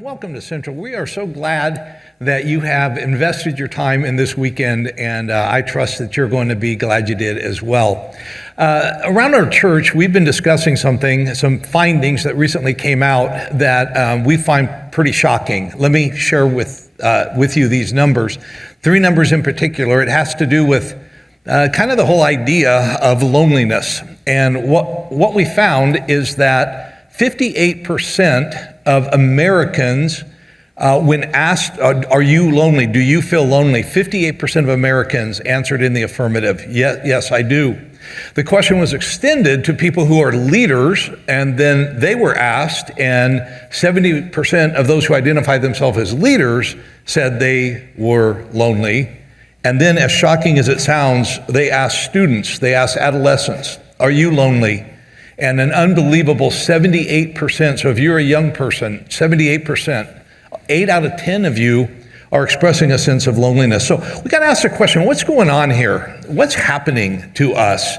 Welcome to Central. We are so glad that you have invested your time in this weekend, and I trust that you're going to be glad you did as well. Around our church, we've been discussing some findings that recently came out that we find pretty shocking. Let me share with you these numbers. 3 numbers in particular. It has to do with kind of the whole idea of loneliness. And what we found is that 58% of Americans, when asked, are you lonely? Do you feel lonely? 58% of Americans answered in the affirmative. Yes, I do. The question was extended to people who are leaders, and then they were asked, and 70% of those who identify themselves as leaders said they were lonely. And then, as shocking as it sounds, they asked students, they asked adolescents, are you lonely? And an unbelievable 78%, so if you're a young person, 78%, 8 out of 10 of you are expressing a sense of loneliness. So we got to ask the question, what's going on here? What's happening to us?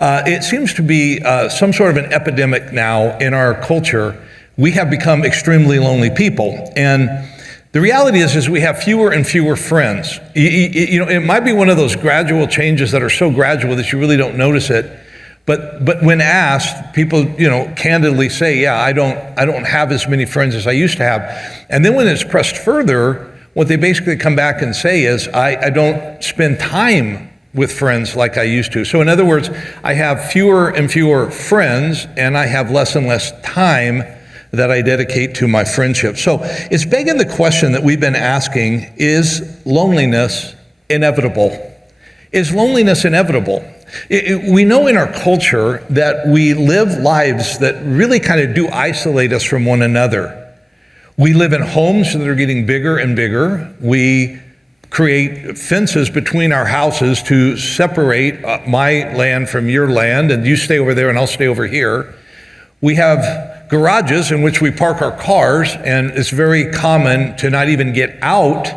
It seems to be some sort of an epidemic now in our culture. We have become extremely lonely people. And the reality is we have fewer and fewer friends. You know, it might be one of those gradual changes that are so gradual that you really don't notice it. But when asked, people, candidly say, yeah, I don't have as many friends as I used to have. And then when it's pressed further, what they basically come back and say is, I don't spend time with friends like I used to. So in other words, I have fewer and fewer friends, and I have less and less time that I dedicate to my friendship. So it's begging the question that we've been asking, is loneliness inevitable? Is loneliness inevitable? We know in our culture that we live lives that really kind of do isolate us from one another. We live in homes that are getting bigger and bigger. We create fences between our houses to separate my land from your land, and you stay over there and I'll stay over here. We have garages in which we park our cars, and it's very common to not even get out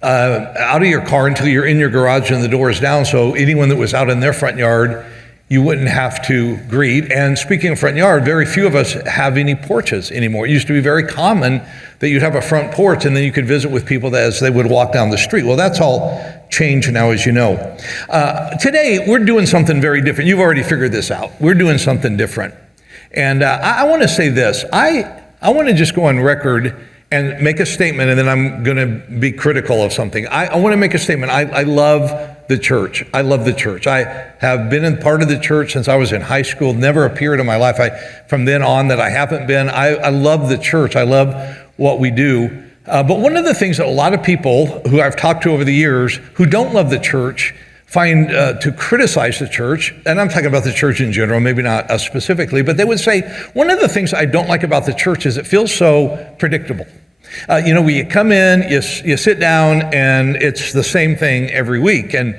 of your car until you're in your garage and the door is down, so anyone that was out in their front yard, you wouldn't have to greet. And speaking of front yard, very few of us have any porches anymore. It used to be very common that you'd have a front porch and then you could visit with people as they would walk down the street. Well, that's all changed now, as you know. Today, we're doing something very different. You've already figured this out. We're doing something different. And I want to say this. I want to just go on record and make a statement, and then I'm going to be critical of something. I want to make a statement. I love the church. I love the church. I have been in part of the church since I was in high school, never a period of my life from then on that I haven't been. I love the church. I love what we do. But one of the things that a lot of people who I've talked to over the years who don't love the church find to criticize the church, and I'm talking about the church in general, maybe not us specifically, but they would say, one of the things I don't like about the church is it feels so predictable. When you come in, you sit down, and it's the same thing every week. And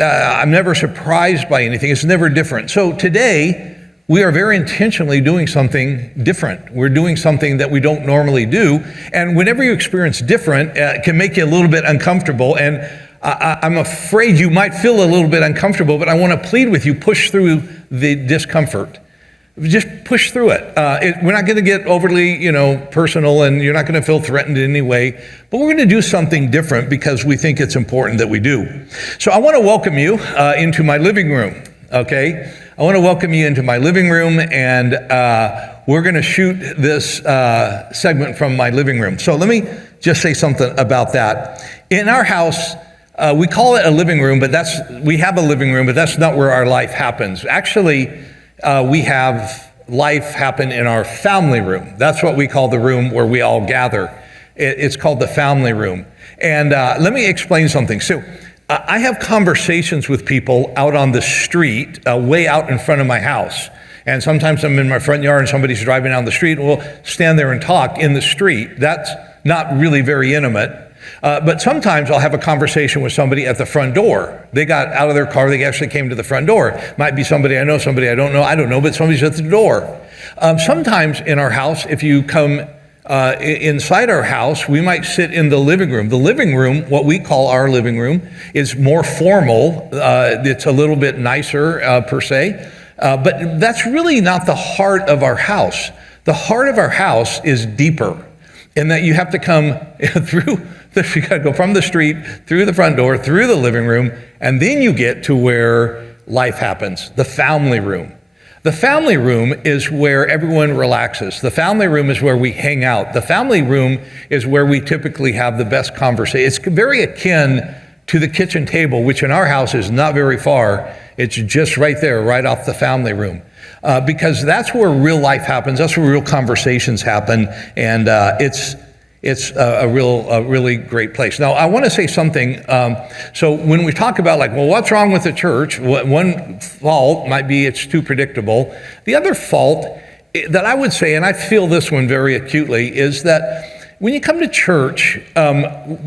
I'm never surprised by anything. It's never different. So today, we are very intentionally doing something different. We're doing something that we don't normally do. And whenever you experience different, it can make you a little bit uncomfortable. And I'm afraid you might feel a little bit uncomfortable, but I want to plead with you, push through the discomfort. Just push through it. We're not going to get overly, personal, and you're not going to feel threatened in any way. But we're going to do something different because we think it's important that we do. So I want to welcome you into my living room. Okay, I want to welcome you into my living room, and we're going to shoot this segment from my living room. So let me just say something about that. In our house, we call it a living room, but we have a living room, but that's not where our life happens. Actually, we have life happen in our family room. That's what we call the room where we all gather. It's called the family room. And let me explain something. So I have conversations with people out on the street, way out in front of my house. And sometimes I'm in my front yard and somebody's driving down the street, and we'll stand there and talk in the street. That's not really very intimate. But sometimes I'll have a conversation with somebody at the front door. They got out of their car, they actually came to the front door. Might be somebody I know, somebody I don't know, but somebody's at the door. Sometimes in our house, if you come inside our house, we might sit in the living room. The living room, what we call our living room, is more formal. It's a little bit nicer per se, but that's really not the heart of our house. The heart of our house is deeper. in that you have to come you got to go from the street, through the front door, through the living room, and then you get to where life happens, the family room. The family room is where everyone relaxes. The family room is where we hang out. The family room is where we typically have the best conversation. It's very akin to the kitchen table, which in our house is not very far. It's just right there, right off the family room. Because that's where real life happens. That's where real conversations happen. And it's a really great place. Now, I want to say something. So when we talk about what's wrong with the church? One fault might be it's too predictable. The other fault that I would say, and I feel this one very acutely, is that when you come to church,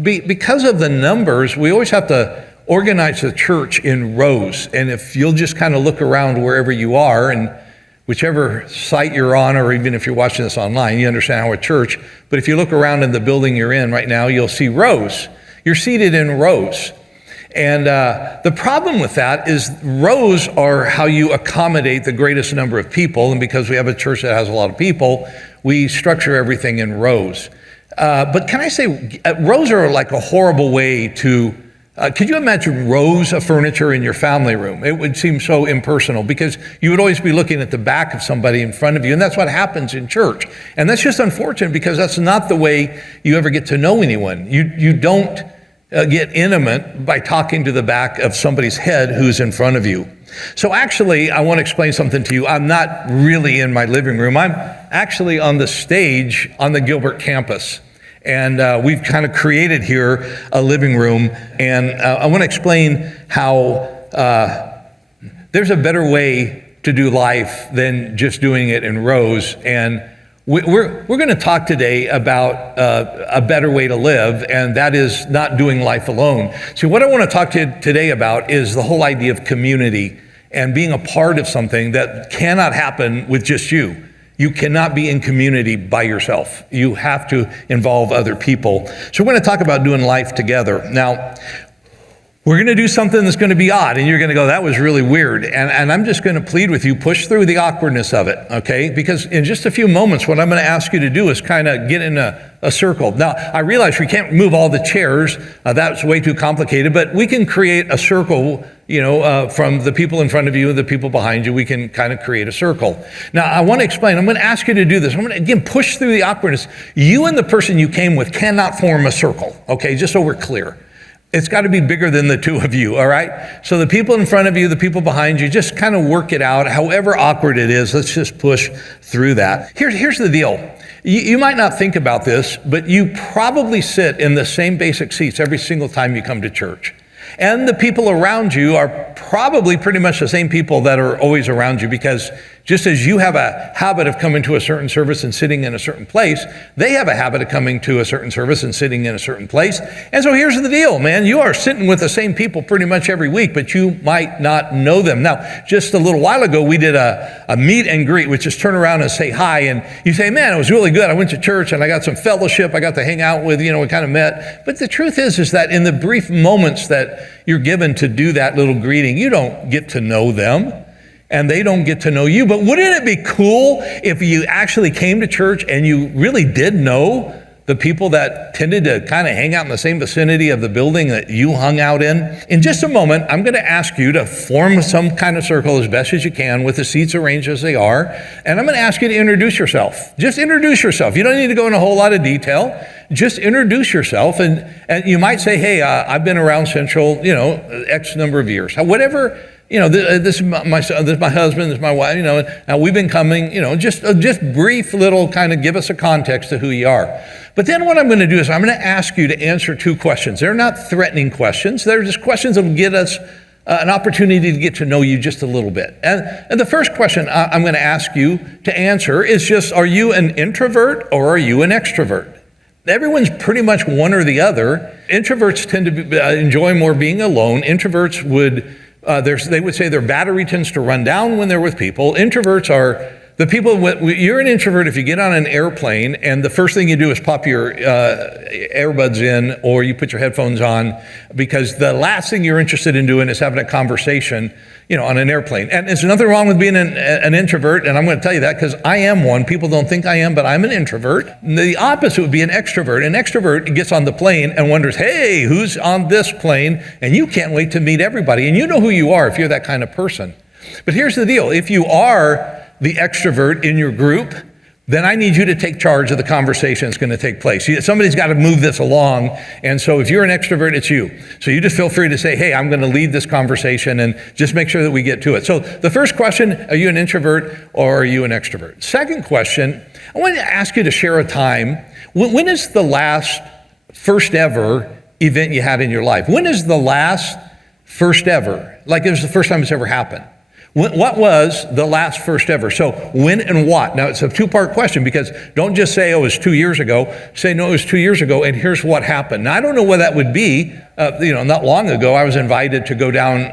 because of the numbers, we always have to organize the church in rows. And if you'll just kind of look around wherever you are, and whichever site you're on, or even if you're watching this online, you understand how a church, but if you look around in the building you're in right now, you'll see rows. You're seated in rows. And the problem with that is rows are how you accommodate the greatest number of people, and because we have a church that has a lot of people, we structure everything in rows. But can I say, rows are like a horrible way to could you imagine rows of furniture in your family room? It would seem so impersonal because you would always be looking at the back of somebody in front of you, and that's what happens in church. And that's just unfortunate because that's not the way you ever get to know anyone. You don't get intimate by talking to the back of somebody's head who's in front of you. So actually, I want to explain something to you. I'm not really in my living room. I'm actually on the stage on the Gilbert campus. And we've kind of created here a living room. And I want to explain how there's a better way to do life than just doing it in rows. And we're going to talk today about a better way to live, and that is not doing life alone. So what I want to talk to you today about is the whole idea of community and being a part of something that cannot happen with just you. You cannot be in community by yourself. You have to involve other people. So we're going to talk about doing life together. Now, we're going to do something that's going to be odd, and you're going to go, that was really weird. And I'm just going to plead with you, push through the awkwardness of it, okay? Because in just a few moments, what I'm going to ask you to do is kind of get in a circle. Now, I realize we can't move all the chairs. That's way too complicated, but we can create a circle, from the people in front of you and the people behind you. We can kind of create a circle. Now, I want to explain. I'm going to ask you to do this. I'm going to, again, push through the awkwardness. You and the person you came with cannot form a circle, okay? Just so we're clear. It's got to be bigger than the two of you, all right? So the people in front of you, the people behind you, just kind of work it out. However awkward it is, let's just push through that. Here's the deal. You might not think about this, but you probably sit in the same basic seats every single time you come to church. And the people around you are probably pretty much the same people that are always around you, because just as you have a habit of coming to a certain service and sitting in a certain place, they have a habit of coming to a certain service and sitting in a certain place. And so here's the deal, man. You are sitting with the same people pretty much every week, but you might not know them. Now, just a little while ago, we did a meet and greet, which is turn around and say hi. And you say, man, it was really good. I went to church and I got some fellowship. I got to hang out with, we kind of met. But the truth is that in the brief moments that you're given to do that little greeting, you don't get to know them. And they don't get to know you. But wouldn't it be cool if you actually came to church and you really did know the people that tended to kind of hang out in the same vicinity of the building that you hung out in? In just a moment, I'm going to ask you to form some kind of circle as best as you can with the seats arranged as they are. And I'm going to ask you to introduce yourself. Just introduce yourself. You don't need to go into a whole lot of detail. Just introduce yourself. And you might say, hey, I've been around Central, X number of years. Whatever. This is my son, this is my husband, this is my wife, and we've been coming, just brief little kind of give us a context to who you are. But then what I'm going to do is I'm going to ask you to answer two questions. They're not threatening questions. They're just questions that will get us an opportunity to get to know you just a little bit. And the first question I'm going to ask you to answer is just, are you an introvert or are you an extrovert? Everyone's pretty much one or the other. Introverts tend to enjoy more being alone. Introverts they would say their battery tends to run down when they're with people. Introverts You're an introvert if you get on an airplane and the first thing you do is pop your earbuds in or you put your headphones on, because the last thing you're interested in doing is having a conversation, on an airplane. And there's nothing wrong with being an introvert, and I'm going to tell you that because I am one. People don't think I am, but I'm an introvert. The opposite would be an extrovert. An extrovert gets on the plane and wonders, hey, who's on this plane? And you can't wait to meet everybody. And you know who you are if you're that kind of person. But here's the deal. If you are the extrovert in your group, then I need you to take charge of the conversation that's going to take place. Somebody's got to move this along. And so if you're an extrovert, it's you. So you just feel free to say, hey, I'm going to lead this conversation, and just make sure that we get to it. So the first question, are you an introvert or are you an extrovert? Second question, I want to ask you to share a time. When is the last first ever event you had in your life? When is the last first ever? Like it was the first time it's ever happened. What was the last first ever? So when and what? Now it's a two-part question, because don't just say, oh, it was 2 years ago. Say, no, it was 2 years ago, and here's what happened. Now I don't know what that would be. Not long ago, I was invited to go down.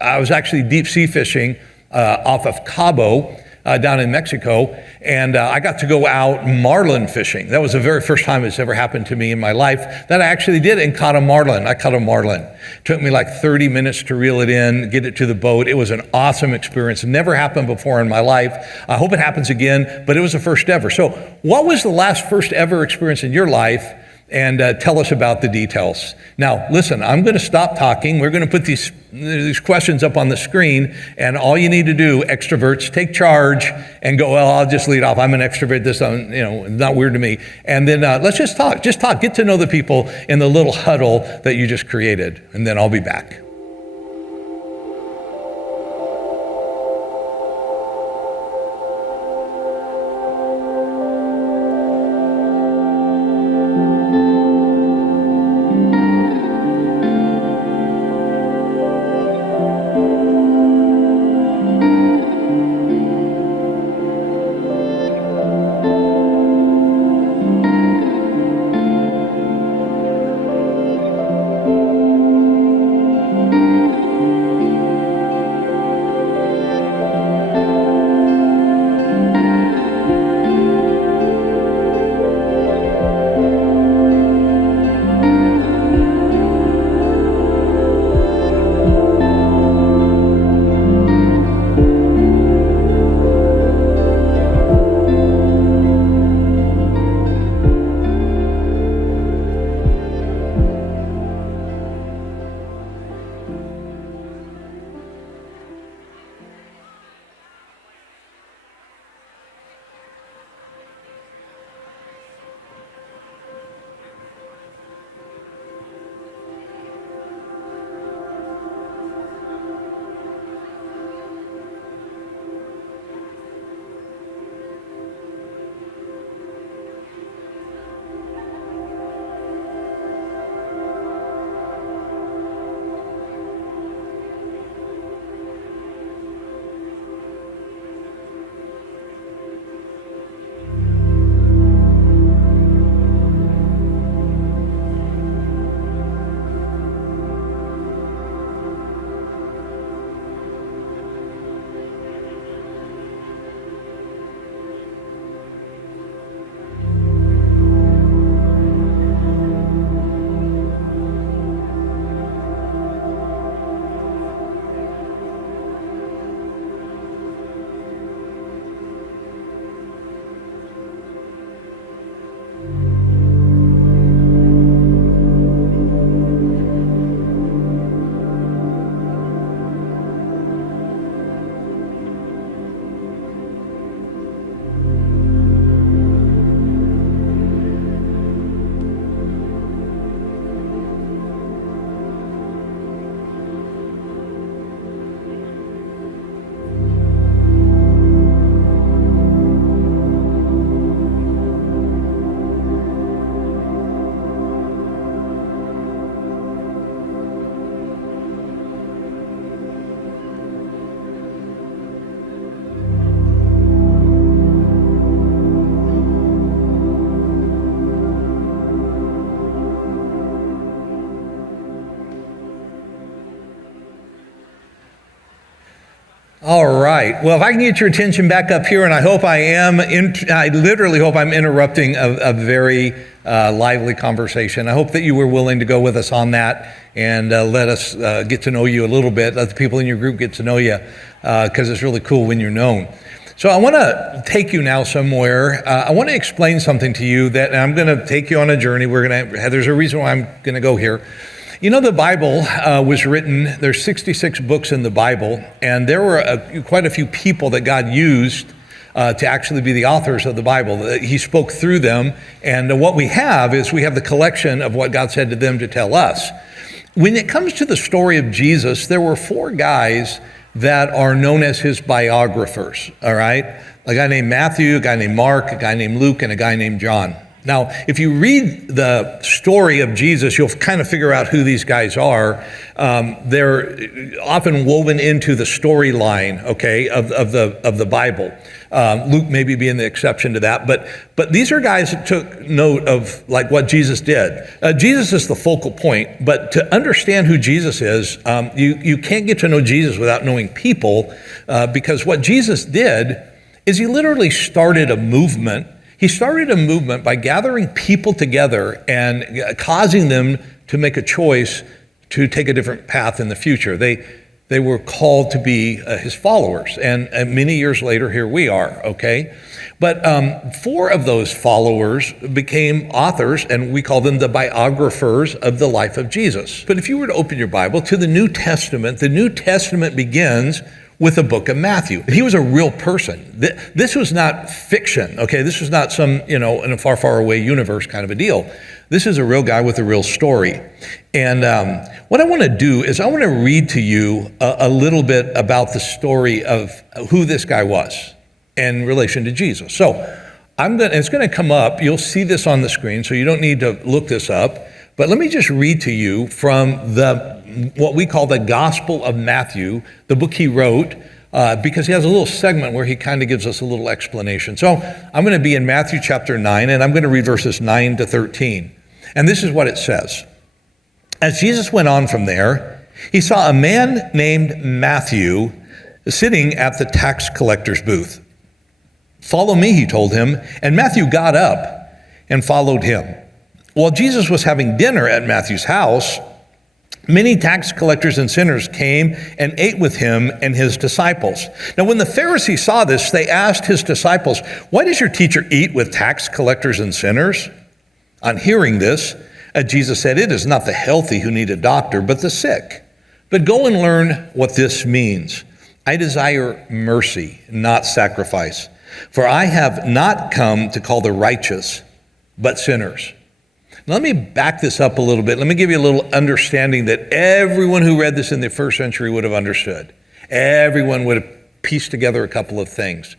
I was actually deep sea fishing off of Cabo down in Mexico, and I got to go out marlin fishing. That was the very first time it's ever happened to me in my life that I actually did and caught a marlin. I caught a marlin. It took me like 30 minutes to reel it in, get it to the boat. It was an awesome experience. Never happened before in my life. I hope it happens again, but it was the first ever. So what was the last first ever experience in your life? And tell us about the details. Now, listen, I'm going to stop talking. We're going to put these questions up on the screen, and all you need to do, extroverts, take charge and go, well, I'll just lead off. I'm an extrovert. This, not weird to me. And then let's just talk. Just talk. Get to know the people in the little huddle that you just created, and then I'll be back. All right. Well, if I can get your attention back up here, and I hope I am, I literally hope I'm interrupting a very lively conversation. I hope that you were willing to go with us on that and let us get to know you a little bit, let the people in your group get to know you, because it's really cool when you're known. So I want to take you now somewhere. I want to explain something to you that I'm going to take you on a journey. There's a reason why I'm going to go here. You know, the Bible was written, there's 66 books in the Bible, and there were quite a few people that God used to actually be the authors of the Bible. He spoke through them, and what we have the collection of what God said to them to tell us. When it comes to the story of Jesus, there were 4 guys that are known as his biographers, all right? A guy named Matthew, a guy named Mark, a guy named Luke, and a guy named John. Now, if you read the story of Jesus, you'll kind of figure out who these guys are. They're often woven into the storyline, okay, of the Bible. Luke maybe being the exception to that, but these are guys that took note of like what Jesus did. Jesus is the focal point, but to understand who Jesus is, you can't get to know Jesus without knowing people, because what Jesus did is he literally started a movement. He started a movement by gathering people together and causing them to make a choice to take a different path in the future. They were called to be his followers, and many years later, here we are, okay? But 4 of those followers became authors, and we call them the biographers of the life of Jesus. But if you were to open your Bible to the New Testament begins with the book of Matthew. He was a real person. This was not fiction, okay? This was not some, in a far, far away universe kind of a deal. This is a real guy with a real story. And what I want to do is I want to read to you a little bit about the story of who this guy was in relation to Jesus. So it's going to come up. You'll see this on the screen, so you don't need to look this up. But let me just read to you from what we call the Gospel of Matthew, the book he wrote, because he has a little segment where he kind of gives us a little explanation. So I'm going to be in Matthew chapter 9, and I'm going to read verses 9 to 13. And this is what it says. As Jesus went on from there, he saw a man named Matthew sitting at the tax collector's booth. "Follow me," he told him, and Matthew got up and followed him. While Jesus was having dinner at Matthew's house, many tax collectors and sinners came and ate with him and his disciples. Now, when the Pharisees saw this, they asked his disciples, "Why does your teacher eat with tax collectors and sinners?" On hearing this, Jesus said, "It is not the healthy who need a doctor, but the sick. But go and learn what this means. I desire mercy, not sacrifice. For I have not come to call the righteous, but sinners." Now, let me back this up a little bit. Let me give you a little understanding that everyone who read this in the first century would have understood. Everyone would have pieced together a couple of things.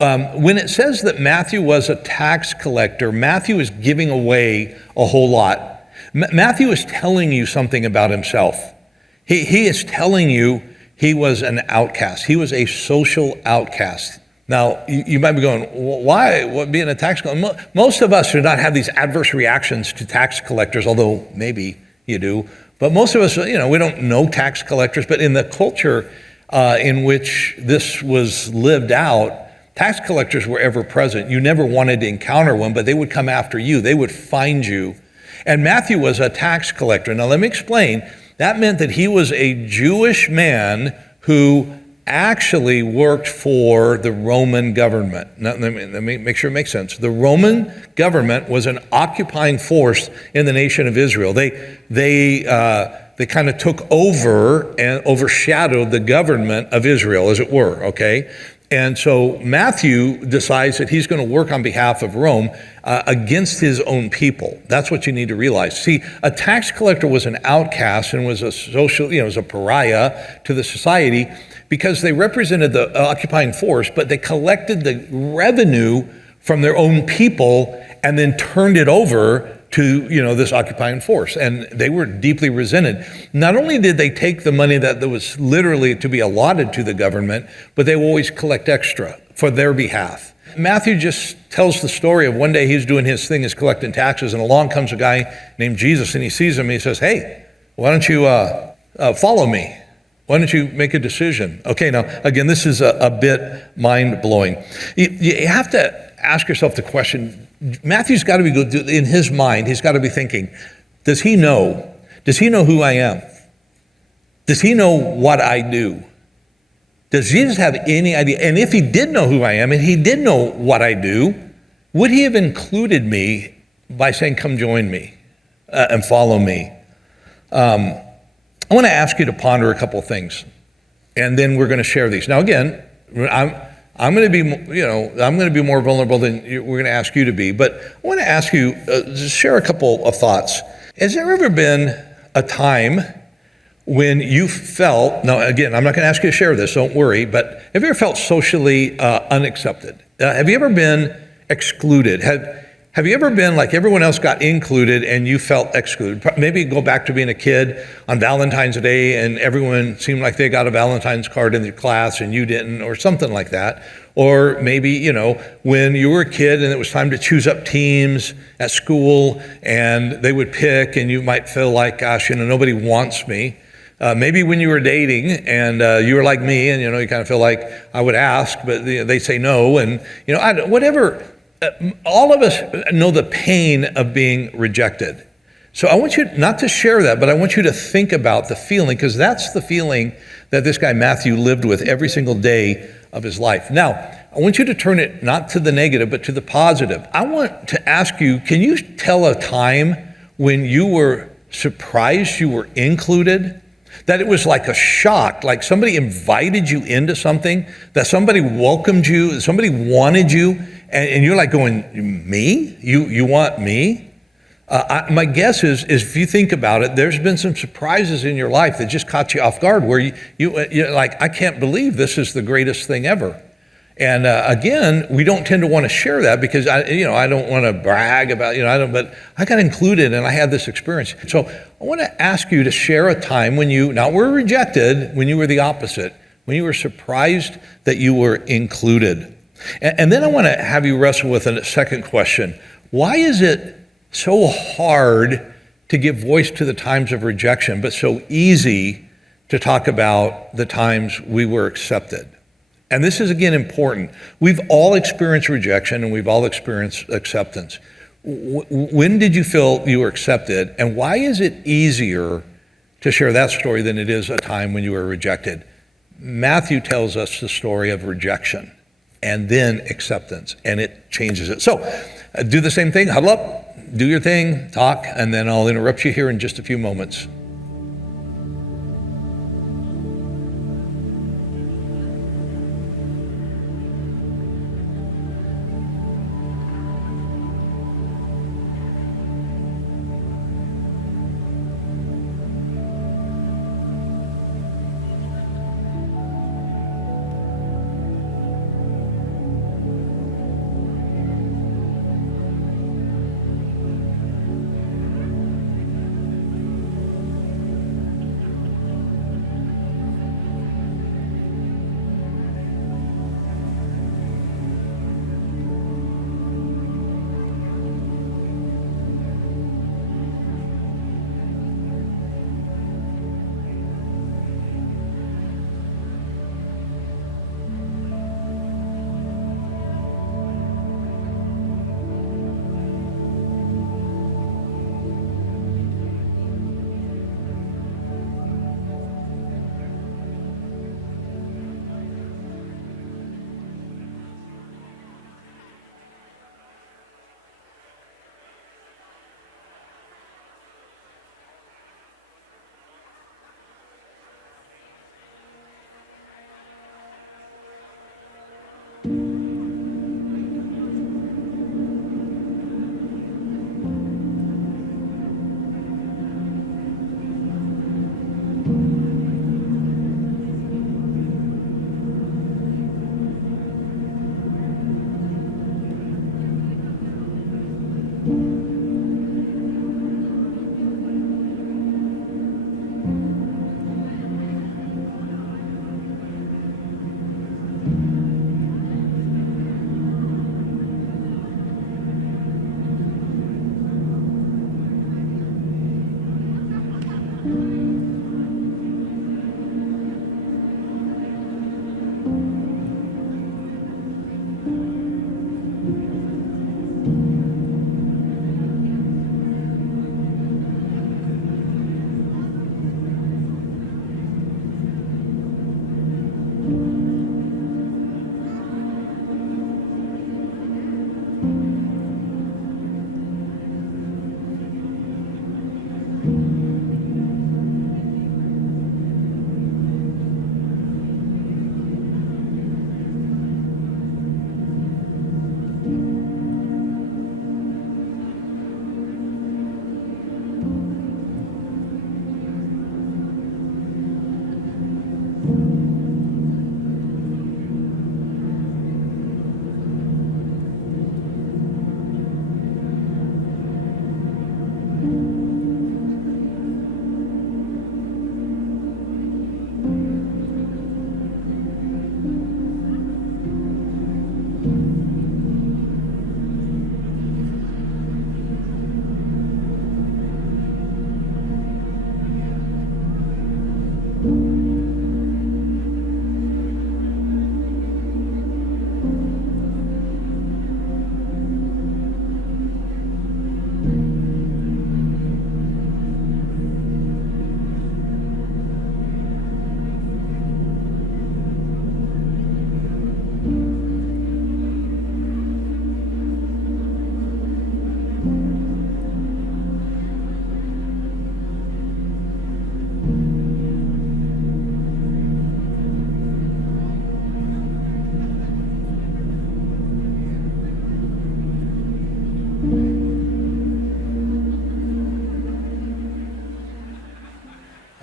When it says that Matthew was a tax collector, Matthew is giving away a whole lot. Matthew is telling you something about himself. He is telling you he was an outcast. He was a social outcast. Now, you might be going, why? What, being a tax collector? Most of us do not have these adverse reactions to tax collectors, although maybe you do. But most of us, we don't know tax collectors, but in the culture in which this was lived out, tax collectors were ever present. You never wanted to encounter one, but they would come after you. They would find you. And Matthew was a tax collector. Now, let me explain. That meant that he was a Jewish man who actually worked for the Roman government. Now, let me make sure it makes sense. The Roman government was an occupying force in the nation of Israel. They kind of took over and overshadowed the government of Israel, as it were, okay? And so Matthew decides that he's going to work on behalf of Rome against his own people. That's what you need to realize. See, a tax collector was an outcast and was a social, was a pariah to the society because they represented the occupying force, but they collected the revenue from their own people and then turned it over to this occupying force, and they were deeply resented. Not only did they take the money that was literally to be allotted to the government, but they will always collect extra for their behalf. Matthew just tells the story of one day he's doing his thing, he's collecting taxes, and along comes a guy named Jesus, and he sees him, and he says, "Hey, why don't you follow me?" Why don't you make a decision? Okay, now, again, this is a bit mind-blowing. You have to ask yourself the question, Matthew's got to be good in his mind, he's got to be thinking, does he know? Does he know who I am? Does he know what I do? Does Jesus have any idea? And if he did know who I am, and he did know what I do, would he have included me by saying, come join me and follow me? I want to ask you to ponder a couple of things, and then we're going to share these. Now, again, I'm going to be, I'm going to be more vulnerable than we're going to ask you to be, but I want to ask you to share a couple of thoughts. Has there ever been a time when you felt, now again, I'm not going to ask you to share this, don't worry, but have you ever felt socially unaccepted? Have you ever been excluded? Have you ever been like everyone else got included and you felt excluded? Maybe go back to being a kid on Valentine's Day and everyone seemed like they got a Valentine's card in their class and you didn't, or something like that. Or maybe, when you were a kid and it was time to choose up teams at school and they would pick and you might feel like, gosh, nobody wants me. Maybe when you were dating and you were like me and, you kind of feel like I would ask, but they say no. And, whatever. All of us know the pain of being rejected. So I want you not to share that, but I want you to think about the feeling, because that's the feeling that this guy Matthew lived with every single day of his life. Now, I want you to turn it not to the negative, but to the positive. I want to ask you, can you tell a time when you were surprised you were included? That it was like a shock, like somebody invited you into something, that somebody welcomed you, somebody wanted you, and you're like going, me? You want me? My guess is if you think about it, there's been some surprises in your life that just caught you off guard, where you're like, I can't believe this is the greatest thing ever. And again, we don't tend to want to share that because I don't want to brag about, but I got included and I had this experience. So I want to ask you to share a time when you not were rejected, when you were the opposite, when you were surprised that you were included. And then I want to have you wrestle with a second question. Why is it so hard to give voice to the times of rejection, but so easy to talk about the times we were accepted? And this is, again, important. We've all experienced rejection and we've all experienced acceptance. When did you feel you were accepted? And why is it easier to share that story than it is a time when you were rejected? Matthew tells us the story of rejection and then acceptance, and it changes it. So do the same thing, huddle up, do your thing, talk, and then I'll interrupt you here in just a few moments.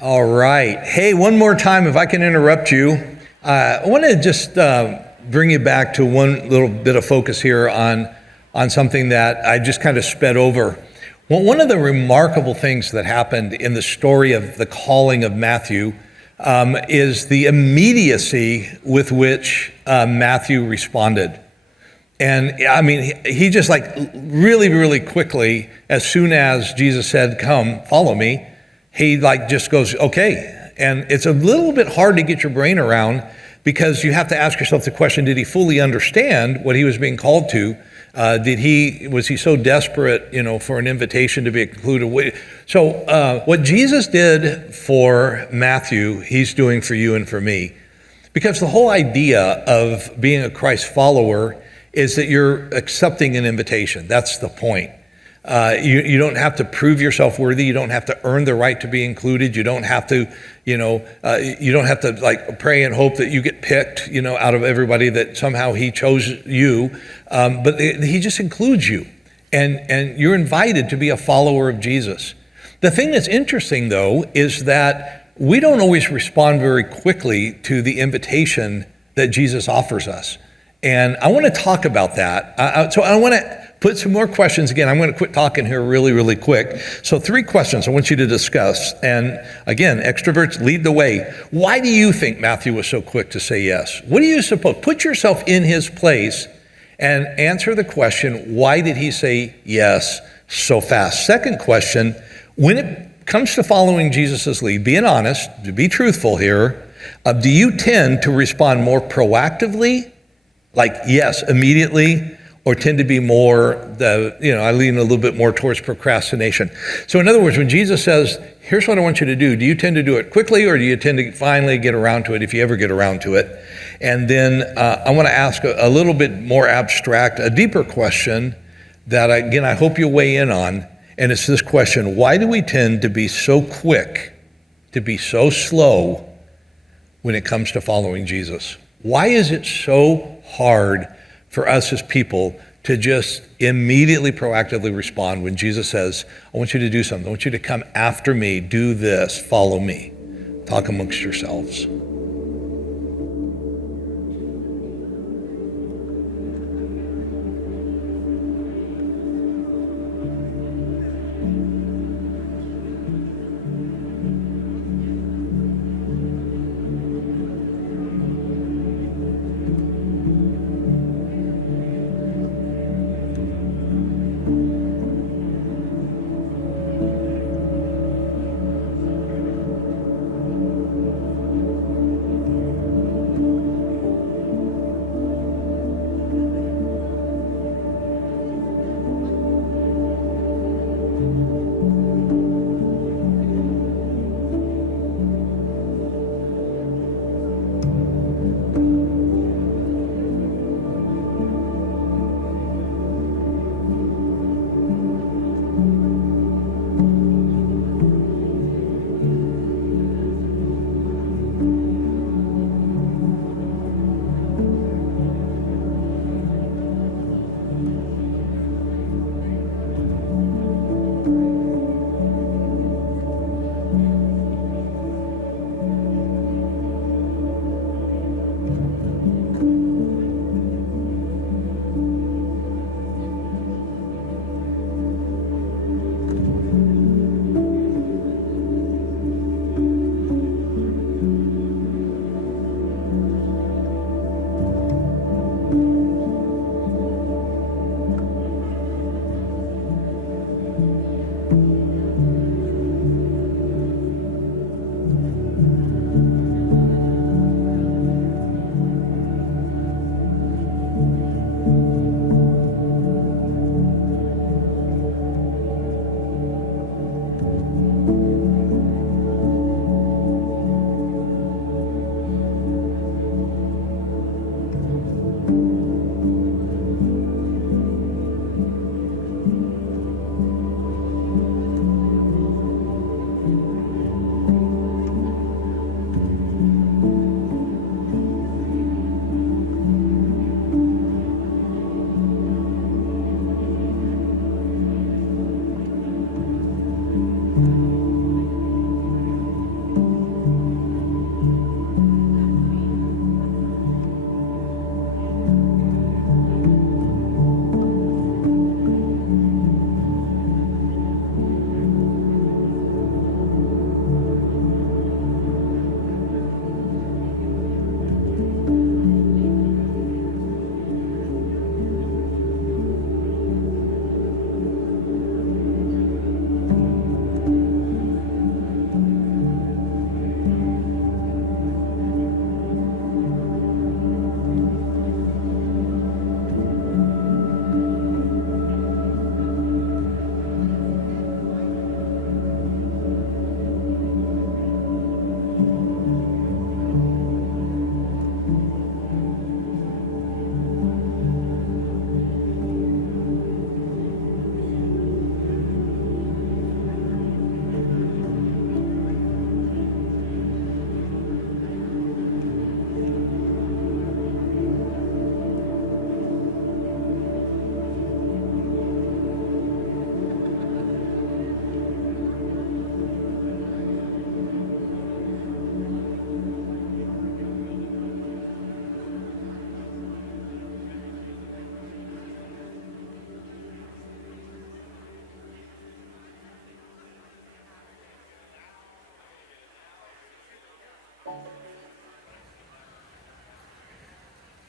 All right. Hey, one more time, if I can interrupt you, I want to just bring you back to one little bit of focus here on something that I just kind of sped over. Well, one of the remarkable things that happened in the story of the calling of Matthew is the immediacy with which Matthew responded. And I mean, he just like really, really quickly, as soon as Jesus said, "Come, follow me," he like just goes, "Okay." And it's a little bit hard to get your brain around because you have to ask yourself the question, did he fully understand what he was being called to? Was he so desperate, for an invitation to be included? So what Jesus did for Matthew, he's doing for you and for me. Because the whole idea of being a Christ follower is that you're accepting an invitation. That's the point. You don't have to prove yourself worthy. You don't have to earn the right to be included. You don't have to, you don't have to like pray and hope that you get picked, out of everybody, that somehow he chose you. But he just includes you, and you're invited to be a follower of Jesus. The thing that's interesting, though, is that we don't always respond very quickly to the invitation that Jesus offers us. And I want to talk about that. So I want to put some more questions. Again, I'm going to quit talking here really, really quick. So 3 questions I want you to discuss. And again, extroverts lead the way. Why do you think Matthew was so quick to say yes? What do you suppose? Put yourself in his place and answer the question, why did he say yes so fast? Second question, when it comes to following Jesus' lead, being honest, to be truthful here, do you tend to respond more proactively, like yes, immediately, or tend to be more I lean a little bit more towards procrastination. So in other words, when Jesus says, here's what I want you to do you tend to do it quickly, or do you tend to finally get around to it, if you ever get around to it? And then I want to ask a little bit more abstract, a deeper question that, again, I hope you'll weigh in on. And it's this question: why do we tend to be so quick, to be so slow when it comes to following Jesus? Why is it so hard for us as people to just immediately proactively respond when Jesus says, I want you to do something. I want you to come after me, do this, follow me. Talk amongst yourselves.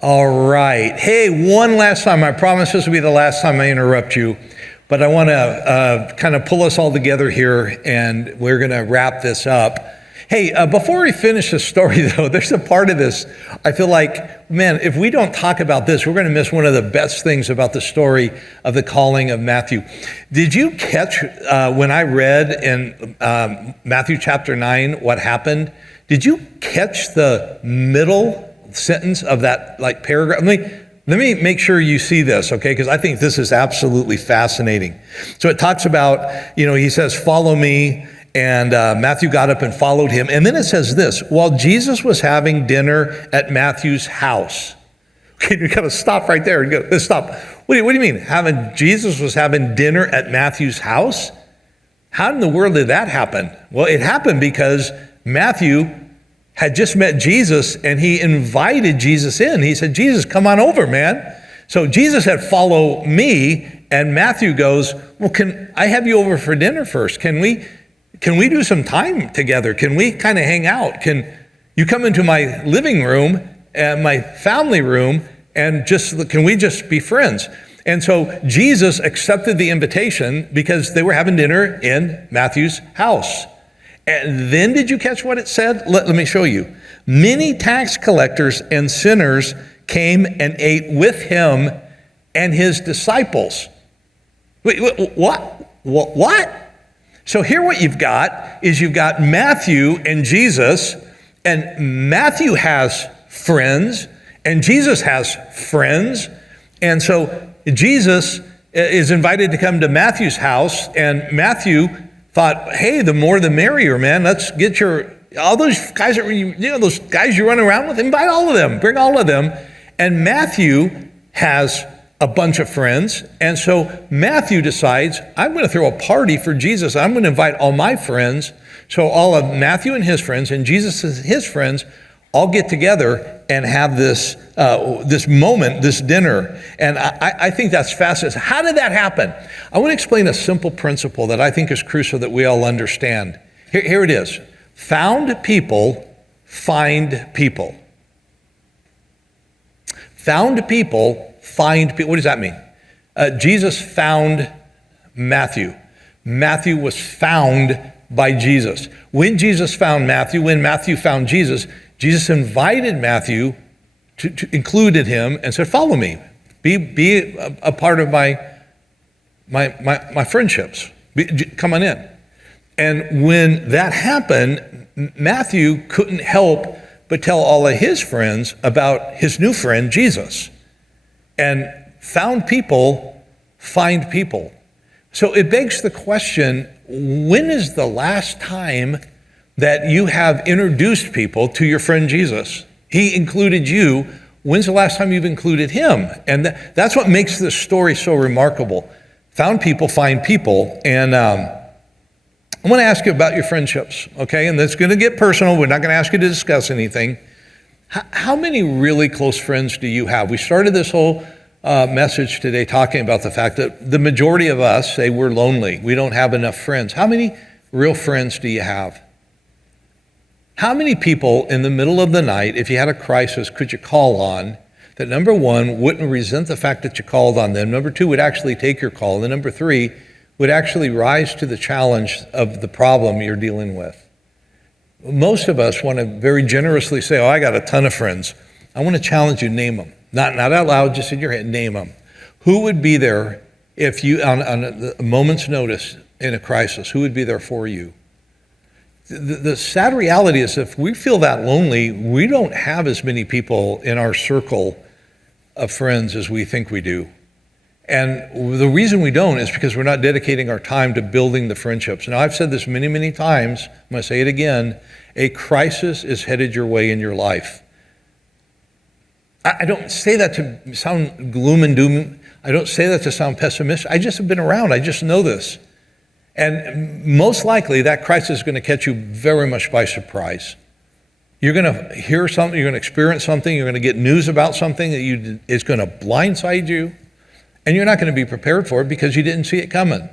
All right. Hey, one last time. I promise this will be the last time I interrupt you, but I want to kind of pull us all together here, and we're going to wrap this up. Hey, before we finish the story, though, there's a part of this, I feel like, man, if we don't talk about this, we're going to miss one of the best things about the story of the calling of Matthew. Did you catch when I read in Matthew chapter 9 what happened? Did you catch the middle sentence of that paragraph? Let me make sure you see this, okay? Because I think this is absolutely fascinating. So it talks about, he says, follow me. And Matthew got up and followed him. And then it says this, while Jesus was having dinner at Matthew's house. Okay, you got to stop right there. You got to stop. What do you mean? Jesus was having dinner at Matthew's house? How in the world did that happen? Well, it happened because Matthew had just met Jesus, and he invited Jesus in. He said, Jesus, come on over, man. So Jesus said, follow me. And Matthew goes, well, can I have you over for dinner first? Can we do some time together? Can we kind of hang out? Can you come into my living room and my family room and can we just be friends? And so Jesus accepted the invitation because they were having dinner in Matthew's house. And then did you catch what it said? Let me show you. Many tax collectors and sinners came and ate with him and his disciples. Wait, what? What? So here what you've got is you've got Matthew and Jesus, and Matthew has friends, and Jesus has friends. And so Jesus is invited to come to Matthew's house, and Matthew thought, hey, the more the merrier, man. Let's get all those guys those guys you run around with, invite all of them, bring all of them. And Matthew has a bunch of friends. And so Matthew decides, I'm going to throw a party for Jesus. I'm going to invite all my friends. So all of Matthew and his friends and Jesus and his friends all get together and have this moment, this dinner. And I think that's fascinating. How did that happen? I want to explain a simple principle that I think is crucial that we all understand. Here it is. Found people find people. Found people find people. What does that mean? Jesus found Matthew. Matthew was found by Jesus. When Jesus found Matthew, when Matthew found Jesus, Jesus invited Matthew, included him, and said, follow me. Be a part of my friendships. Come on in. And when that happened, Matthew couldn't help but tell all of his friends about his new friend, Jesus. And found people find people. So it begs the question, when is the last time that you have introduced people to your friend Jesus? He included you. When's the last time you've included him? And that's what makes this story so remarkable. Found people find people. And I want to ask you about your friendships, okay? And that's going to get personal. We're not going to ask you to discuss anything. How many really close friends do you have? We started this whole message today talking about the fact that the majority of us say we're lonely. We don't have enough friends. How many real friends do you have? How many people in the middle of the night, if you had a crisis, could you call on that, number one, wouldn't resent the fact that you called on them, number two, would actually take your call, and number three, would actually rise to the challenge of the problem you're dealing with? Most of us want to very generously say, oh, I got a ton of friends. I want to challenge you, name them. Not out loud, just in your head, name them. Who would be there if you, on a moment's notice in a crisis, who would be there for you? The sad reality is if we feel that lonely, we don't have as many people in our circle of friends as we think we do. And the reason we don't is because we're not dedicating our time to building the friendships. Now, I've said this many, many times. I'm going to say it again. A crisis is headed your way in your life. I don't say that to sound gloom and doom. I don't say that to sound pessimistic. I just have been around. I just know this. And most likely that crisis is going to catch you very much by surprise. You're going to hear something, you're going to experience something, you're going to get news about something that is going to blindside you, and you're not going to be prepared for it because you didn't see it coming.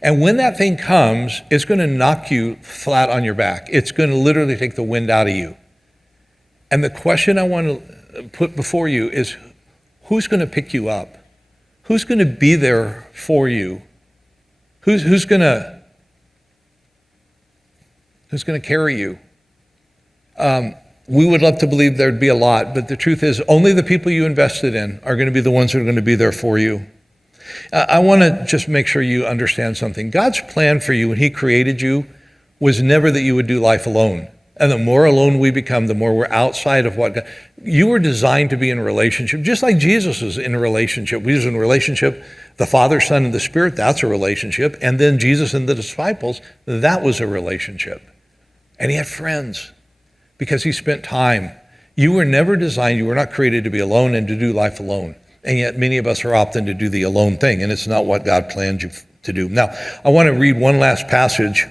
And when that thing comes, it's going to knock you flat on your back. It's going to literally take the wind out of you. And the question I want to put before you is, who's going to pick you up? Who's going to be there for you? Who's going to carry you? We would love to believe there'd be a lot, but the truth is only the people you invested in are going to be the ones that are going to be there for you. I want to just make sure you understand something. God's plan for you when he created you was never that you would do life alone. And the more alone we become, the more we're outside of what God. You were designed to be in a relationship, just like Jesus was in a relationship. We was in a relationship, the Father, Son, and the Spirit, that's a relationship. And then Jesus and the disciples, that was a relationship. And he had friends because he spent time. You were never designed, you were not created to be alone and to do life alone. And yet many of us are opting to do the alone thing, and it's not what God planned you to do. Now, I want to read one last passage.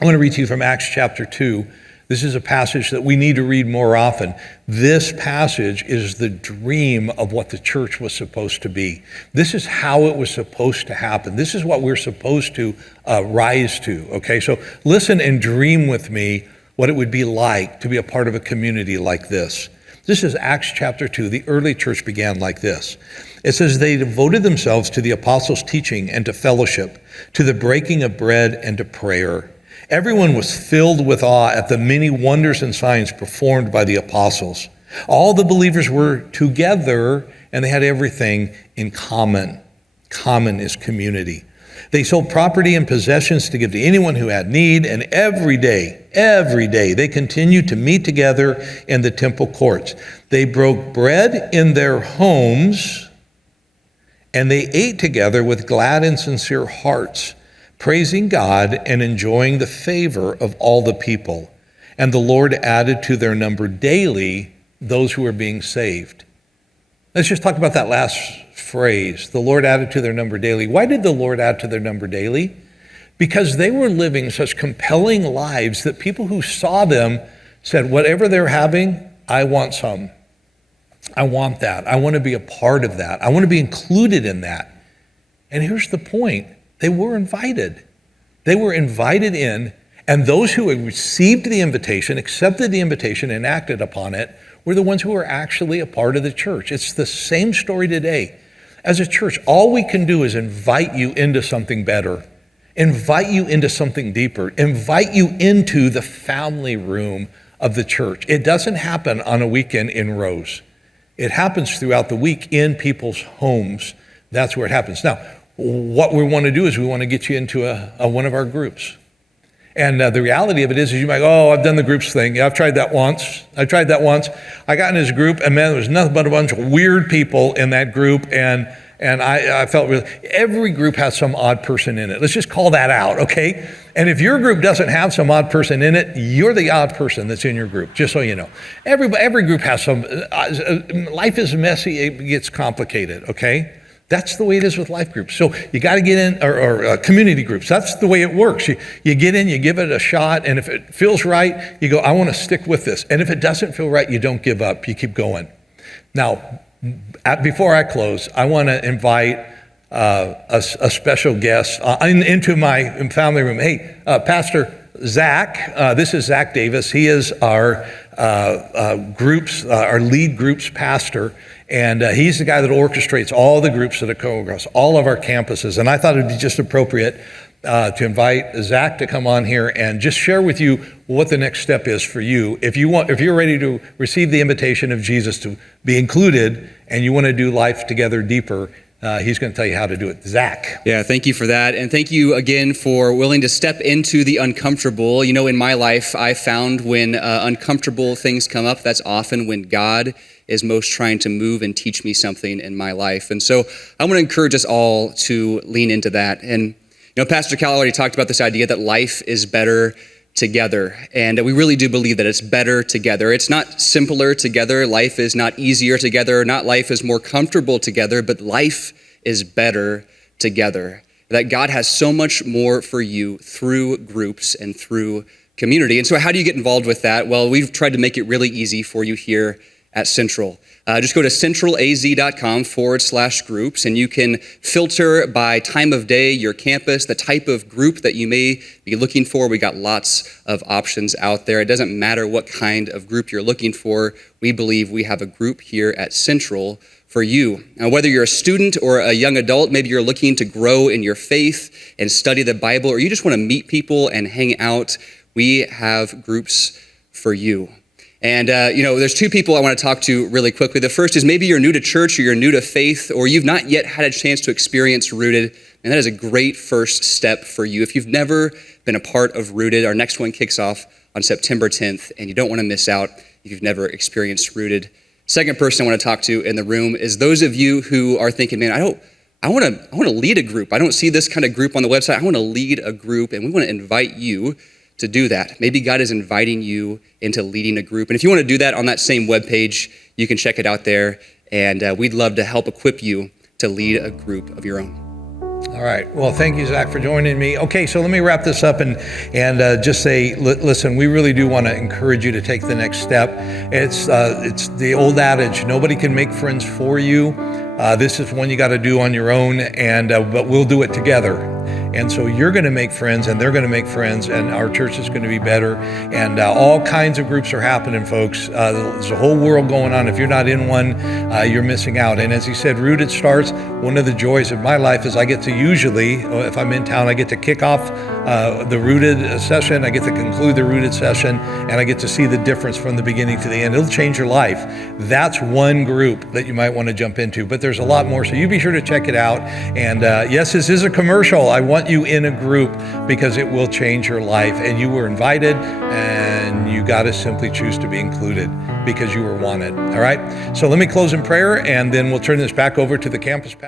I want to read to you from Acts chapter 2. This is a passage that we need to read more often. This passage is the dream of what the church was supposed to be. This is how it was supposed to happen. This is what we're supposed to rise to, okay? So listen and dream with me what it would be like to be a part of a community like this. This is Acts chapter 2. The early church began like this. It says, they devoted themselves to the apostles' teaching and to fellowship, to the breaking of bread and to prayer. Everyone was filled with awe at the many wonders and signs performed by the apostles. All the believers were together and they had everything in common. Common is community. They sold property and possessions to give to anyone who had need, and every day, they continued to meet together in the temple courts. They broke bread in their homes, and they ate together with glad and sincere hearts, praising God and enjoying the favor of all the people. And the Lord added to their number daily those who were being saved. Let's just talk about that last phrase. The Lord added to their number daily. Why did the Lord add to their number daily? Because they were living such compelling lives that people who saw them said, whatever they're having, I want some. I want that. I want to be a part of that. I want to be included in that. And here's the point. They were invited. They were invited in, and those who had received the invitation, accepted the invitation, and acted upon it were the ones who were actually a part of the church. It's the same story today. As a church, all we can do is invite you into something better, invite you into something deeper, invite you into the family room of the church. It doesn't happen on a weekend in rows. It happens throughout the week in people's homes. That's where it happens. Now, what we want to do is we want to get you into one of our groups. And the reality of it is you might go, I've done the groups thing. Yeah, I've tried that once. I got in this group, and man, there was nothing but a bunch of weird people in that group, and I felt really, every group has some odd person in it. Let's just call that out, okay? And if your group doesn't have some odd person in it, you're the odd person that's in your group, just so you know. Every group has some, life is messy, it gets complicated, okay? That's the way it is with life groups. So you got to get in, or community groups. That's the way it works. You get in, you give it a shot, and if it feels right, you go, I want to stick with this. And if it doesn't feel right, you don't give up. You keep going. Now, before I close, I want to invite a special guest into my family room. Hey, Pastor Zach, this is Zach Davis. He is our lead groups pastor. And he's the guy that orchestrates all the groups that go across all of our campuses. And I thought it'd be just appropriate to invite Zach to come on here and just share with you what the next step is for you. If you're ready to receive the invitation of Jesus to be included and you want to do life together deeper, he's going to tell you how to do it. Zach. Yeah, thank you for that. And thank you again for willing to step into the uncomfortable. You know, in my life, I found when uncomfortable things come up, that's often when God is most trying to move and teach me something in my life. And so I want to encourage us all to lean into that. And, you know, Pastor Cal already talked about this idea that life is better together. And we really do believe that it's better together. It's not simpler together. Life is not easier together. Not life is more comfortable together, but life is better together. That God has so much more for you through groups and through community. And so how do you get involved with that? Well, we've tried to make it really easy for you here at Central. Just go to centralaz.com/groups, and you can filter by time of day, your campus, the type of group that you may be looking for. We got lots of options out there. It doesn't matter what kind of group you're looking for. We believe we have a group here at Central for you. Now, whether you're a student or a young adult, maybe you're looking to grow in your faith and study the Bible, or you just want to meet people and hang out, we have groups for you. And, there's two people I want to talk to really quickly. The first is maybe you're new to church or you're new to faith or you've not yet had a chance to experience Rooted, and that is a great first step for you. If you've never been a part of Rooted, our next one kicks off on September 10th, and you don't want to miss out if you've never experienced Rooted. Second person I want to talk to in the room is those of you who are thinking, man, I want to lead a group. I don't see this kind of group on the website. I want to lead a group, and we want to invite you to do that. Maybe God is inviting you into leading a group. And if you want to do that on that same webpage, you can check it out there. And we'd love to help equip you to lead a group of your own. All right. Well, thank you, Zach, for joining me. Okay, so let me wrap this up and just say, listen, we really do want to encourage you to take the next step. It's the old adage, nobody can make friends for you. This is one you got to do on your own, but we'll do it together. And so you're going to make friends, and they're going to make friends, and our church is going to be better. And all kinds of groups are happening, folks. There's a whole world going on. If you're not in one, you're missing out. And as he said, Rooted starts. One of the joys of my life is I get to usually, if I'm in town, I get to kick off the Rooted session. I get to conclude the Rooted session, and I get to see the difference from the beginning to the end. It'll change your life. That's one group that you might want to jump into, but there's a lot more. So you be sure to check it out. And yes, this is a commercial. I want you in a group because it will change your life, and you were invited, and you got to simply choose to be included because you were wanted. All right. So let me close in prayer, and then we'll turn this back over to the campus pastor.